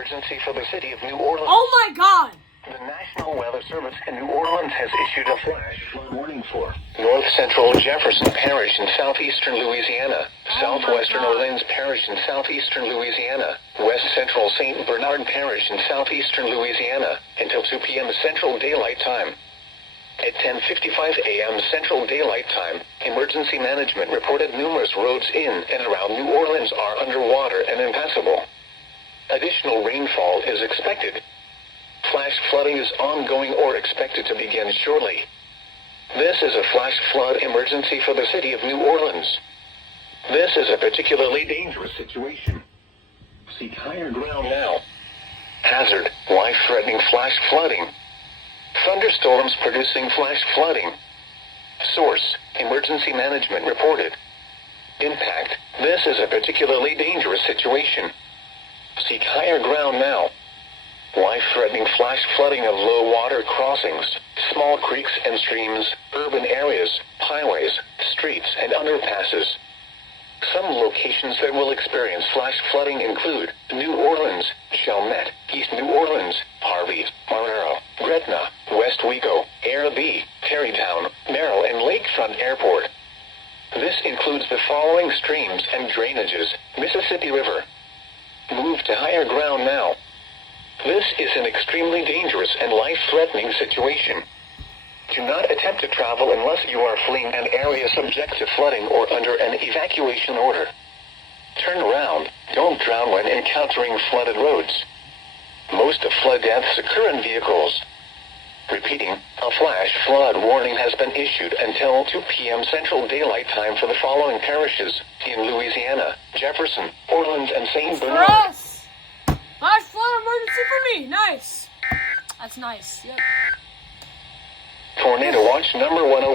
emergency for the city of New Orleans. Oh my God! The National Weather Service in New Orleans has issued a flash flood warning for north central Jefferson Parish in southeastern Louisiana, southwestern Orleans Parish in southeastern Louisiana, west central St. Bernard Parish in southeastern Louisiana, until 2 p.m. Central Daylight Time. At 10:55 a.m. Central Daylight Time, emergency management reported numerous roads in and around New Orleans are underwater and impassable. Additional rainfall is expected. Flash flooding is ongoing or expected to begin shortly. This is a flash flood emergency for the city of New Orleans. This is a particularly dangerous situation. Seek higher ground now. Hazard: life-threatening flash flooding. Thunderstorms producing flash flooding. Source: emergency management reported. Impact: this is a particularly dangerous situation. Seek higher ground now. Life-threatening flash flooding of low water crossings, small creeks and streams, urban areas, highways, streets, and underpasses. Some locations that will experience flash flooding include New Orleans, Chalmette, East New Orleans, Harvey, Marrero, Gretna, West Wego, Arabi, Tarrytown, Merrill, and Lakefront Airport. This includes the following streams and drainages: Mississippi River. Move to higher ground now. This is an extremely dangerous and life-threatening situation. Do not attempt to travel unless you are fleeing an area subject to flooding or under an evacuation order. Turn around. Don't drown when encountering flooded roads. Most of flood deaths occur in vehicles. Repeating, a flash flood warning has been issued until 2 p.m. Central Daylight Time for the following parishes in Louisiana: Jefferson, Orleans, and St. Bernard. For us! Flash flood emergency for me! Nice! That's nice, yep. Tornado watch number 101.